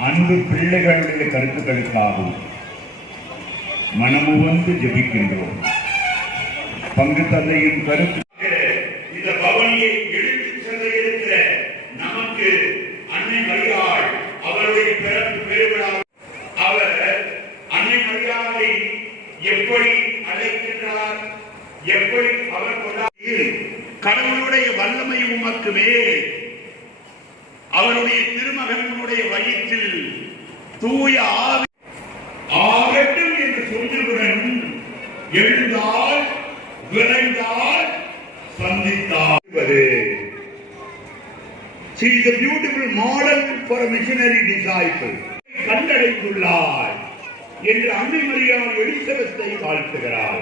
அன்பு பிள்ளைகளுடைய கருத்துக்களுக்காகவும் மனமுவந்து ஜெபிக்கின்றோம். பங்கு தந்தையின் கருத்து இந்த பவனியை எடுத்துச் செல்ல இருக்கிற நமக்கு அன்னை மரியாள் அவருடைய பிறப்பு பெருவிழா அவர் அன்னை மரியாதை எப்படி அழைக்கின்றார்? எப்படி அவர் கொண்டாடி கடவுளுடைய வல்லமை உமக்கு மேல் அவருடைய திருமகனுடைய வயிற்றில் தூய ஆவி ஆகட்டும் என்று சொல்லுடன் எழுந்தால் விரைந்தால் சந்தித்தார் She is a beautiful model for a missionary disciple. கண்டடைந்துள்ளார் என்று அன்னை மரியாள் எலிசபெத்தை வாழ்த்துகிறார்